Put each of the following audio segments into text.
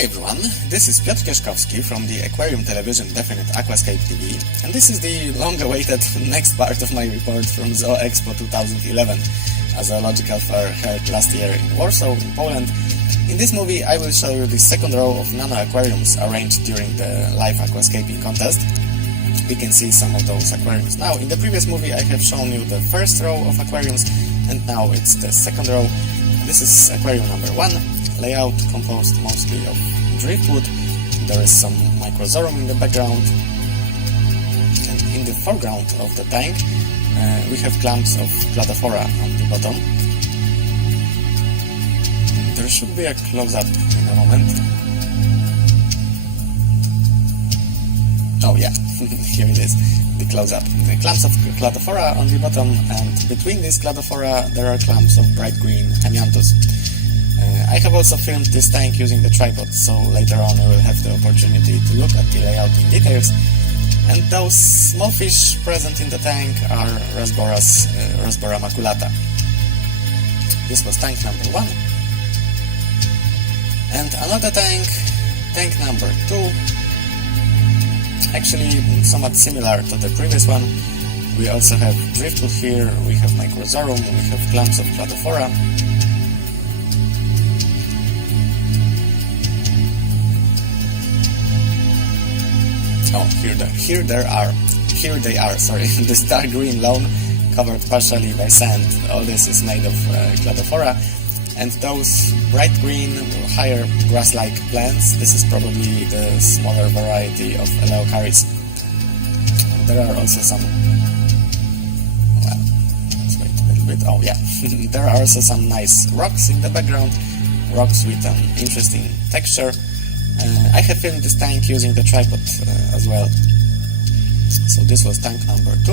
Hi everyone, this is Piotr Kieszkowski from the aquarium television Definite Aquascape TV, and this is the long-awaited next part of my report from ZooExpo 2011, a zoological fair held last year in Warsaw, in Poland. In this movie I will show you the second row of nanoaquariums arranged during the live aquascaping contest. We can see some of those aquariums now. In the previous movie I have shown you the first row of aquariums, and now it's the second row. This is aquarium number 1. Layout composed mostly of driftwood. There is some microzorum in the background, and in the foreground of the tank we have clumps of cladophora on the bottom. There should be a close-up in a moment. Oh yeah, here it is, the close-up. The clumps of cladophora on the bottom, and between these cladophora there are clumps of bright green hemianthus. I have also filmed this tank using the tripod, so later on we will have the opportunity to look at the layout in details. And those small fish present in the tank are Rasbora maculata. This was tank number 1. And another tank, tank number 2, actually somewhat similar to the previous one. We also have driftwood here, we have microzorum, we have clumps of cladophora. Oh, here they are, sorry. This dark green lawn covered partially by sand. All this is made of cladophora. And those bright green, higher grass-like plants, this is probably the smaller variety of Eleucharis. There are also some, well, let's wait a little bit, oh yeah, there are also some nice rocks in the background, rocks with an interesting texture. I have filmed this tank using the tripod as well. So this was tank number 2.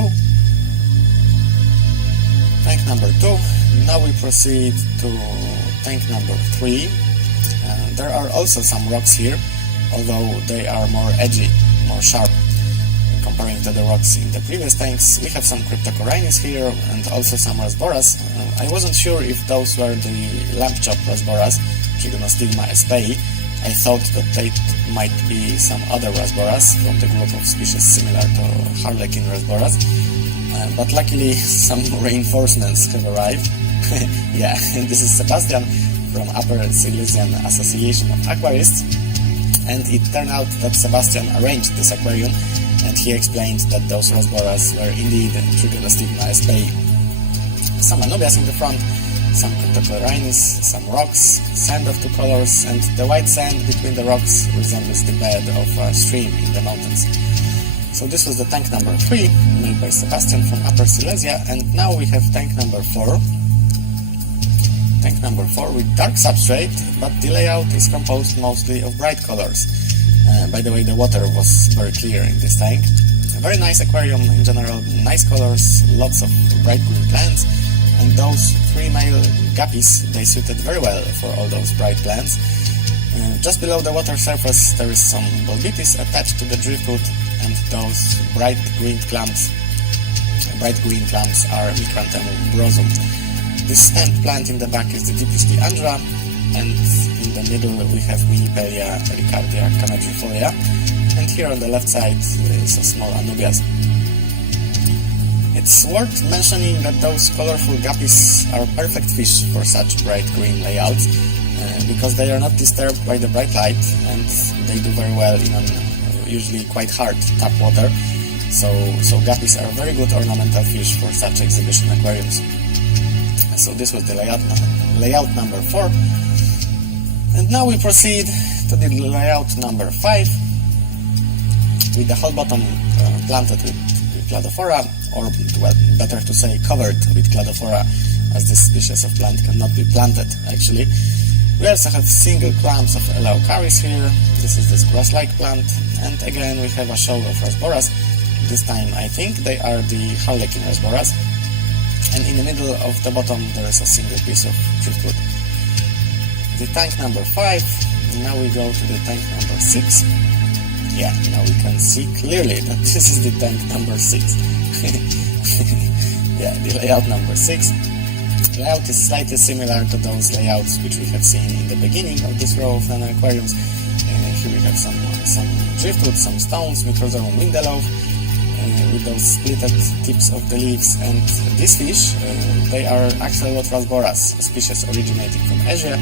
Tank number 2. Now we proceed to tank number 3. There are also some rocks here, although they are more edgy, more sharp. Comparing to the rocks in the previous tanks, we have some Cryptocorynes here and also some Rasboras. I wasn't sure if those were the lamp-chop Rasboras, Trigonostigma espei. I thought that they might be some other Rasboras from the group of species similar to harlequin Rasboras, but luckily some reinforcements have arrived. Yeah, this is Sebastian from Upper Silesian Association of Aquarists, and it turned out that Sebastian arranged this aquarium, and he explained that those Rasboras were indeed Trigonostigma espei. Some anubias in the front, some Cryptocorynes, some rocks, sand of 2 colors, and the white sand between the rocks resembles the bed of a stream in the mountains. So this was the tank number 3, made by Sebastian from Upper Silesia, and now we have tank number 4. Tank number 4 with dark substrate, but the layout is composed mostly of bright colors. By the way, the water was very clear in this tank. A very nice aquarium in general, nice colors, lots of bright green plants. And those 3 male guppies, they suited very well for all those bright plants. Just below the water surface there is some bulbitis attached to the driftwood, and those bright green clumps are Micranthemum brosum. This stamped plant in the back is the Dipus andra, and in the middle we have Minipelia ricardia canadrifolia, and here on the left side is a small anubias. It's worth mentioning that those colorful guppies are perfect fish for such bright green layouts, because they are not disturbed by the bright light, and they do very well in usually quite hard tap water. So guppies are very good ornamental fish for such exhibition aquariums. So this was the layout number 4. And now we proceed to the layout number 5, with the whole bottom planted with cladophora, or well, better to say covered with cladophora, as this species of plant cannot be planted actually. We also have single clumps of Eleucharis here. This is this grass-like plant, and again we have a show of Rasboras. This time I think they are the harlequin Rasboras, and in the middle of the bottom there is a single piece of driftwood. The tank number 5. Now we go to the tank number 6. Yeah, now we can see clearly that this is the tank number 6. Yeah, the layout number 6. Layout is slightly similar to those layouts which we have seen in the beginning of this row of nanoaquariums. Here we have some driftwood, some stones, Microzorum windelove, with those splitted tips of the leaves. And these fish, they are Axolotl rasboras, a species originating from Asia.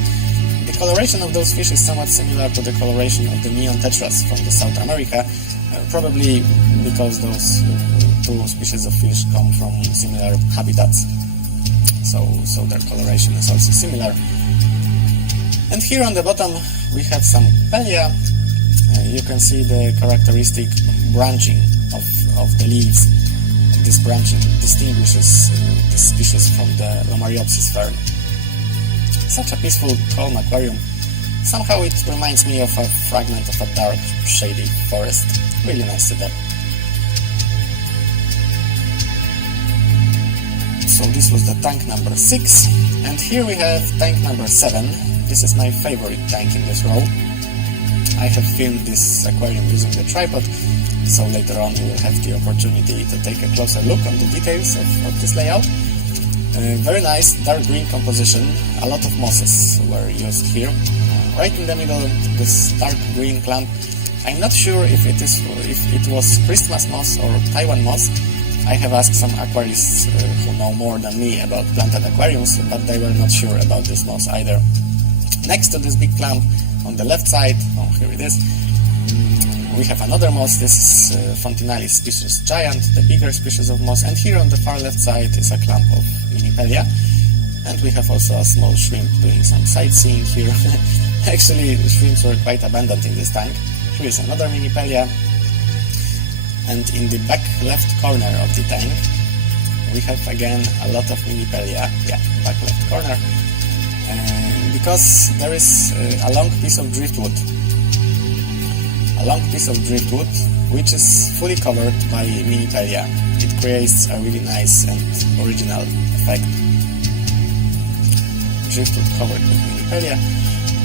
The coloration of those fish is somewhat similar to the coloration of the neon tetras from the South America, probably because those two species of fish come from similar habitats. So their coloration is also similar. And here on the bottom we have some pelia. You can see the characteristic branching of the leaves. This branching distinguishes this species from the Lomariopsis fern. Such a peaceful, calm aquarium. Somehow it reminds me of a fragment of a dark, shady forest. Really nice setup. So this was the tank number 6, and here we have tank number 7. This is my favorite tank in this row. I have filmed this aquarium using the tripod, so later on you will have the opportunity to take a closer look on the details of this layout. Very nice dark green composition. A lot of mosses were used here. Right in the middle, this dark green clump. I'm not sure if it was Christmas moss or Taiwan moss. I have asked some aquarists who know more than me about planted aquariums, but they were not sure about this moss either. Next to this big clump on the left side, oh here it is, we have another moss. This is Fontinalis species giant, the bigger species of moss, and here on the far left side is a clump of Minipelia, and we have also a small shrimp doing some sightseeing here. Actually, the shrimps were quite abundant in this tank. Here is another Minipelia. And in the back left corner of the tank, we have again a lot of Minipelia. Yeah, back left corner. Because there is a long piece of driftwood. A long piece of driftwood which is fully covered by Minipelia. It creates a really nice and original effect. Driftwood covered with Minipelia.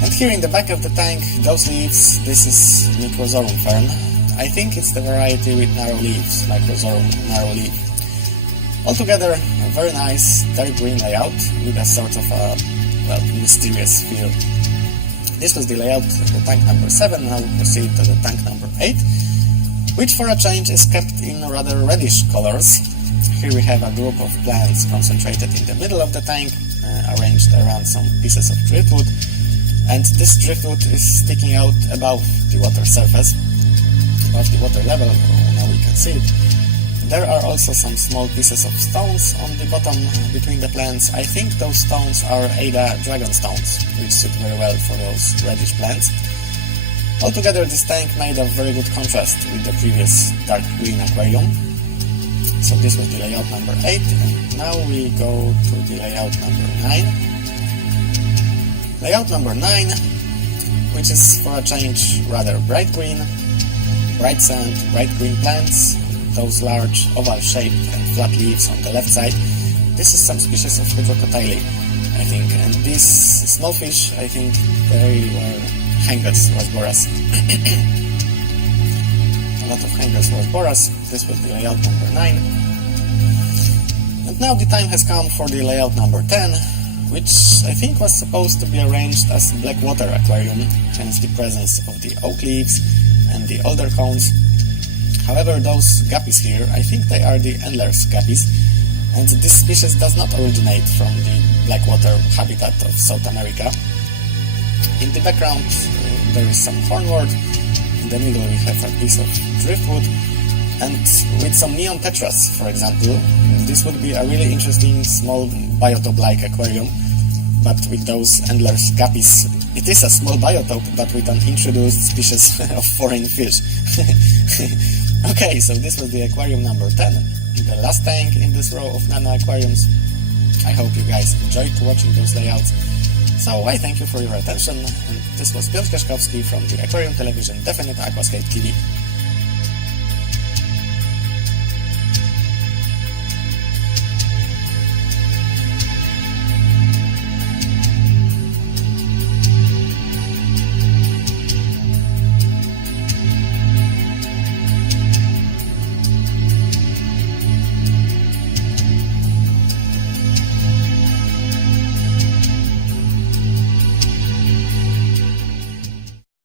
And here in the back of the tank, those leaves, this is Microzorum fern. I think it's the variety with narrow leaves, Microzorum narrow leaf. Altogether, a very nice dark green layout with a sort of a, well, mysterious feel. This was the layout of the tank number 7. Now we proceed to the tank number 8, which for a change is kept in rather reddish colors. Here we have a group of plants concentrated in the middle of the tank, arranged around some pieces of driftwood, and this driftwood is sticking out above the water surface. Above the water level, now we can see it. There are also some small pieces of stones on the bottom between the plants. I think those stones are Ada dragon stones, which suit very well for those reddish plants. Altogether, this tank made a very good contrast with the previous dark green aquarium. So this was the layout number 8, and now we go to the layout number 9. Layout number 9, which is for a change rather bright green. Bright sand, bright green plants, those large oval-shaped and flat leaves on the left side. This is some species of Hydrocotyle, I think, and these small fish, I think they were Hangers rasboras. A lot of Hangers rasboras. This was the layout number 9. And now the time has come for the layout number 10, which I think was supposed to be arranged as blackwater aquarium, hence the presence of the oak leaves and the older cones. However, those guppies here, I think they are the Endler's guppies, and this species does not originate from the blackwater habitat of South America. In the background there is some hornwort, in the middle we have a piece of driftwood, and with some neon tetras, for example, this would be a really interesting small biotope-like aquarium, but with those Endler's guppies. It is a small biotope, but with an introduced species of foreign fish. Okay, so this was the aquarium number 10, the last tank in this row of nano aquariums. I hope you guys enjoyed watching those layouts. So I thank you for your attention, and this was Piotr Kaszkowski from the Aquarium Television Definite Aquascape TV.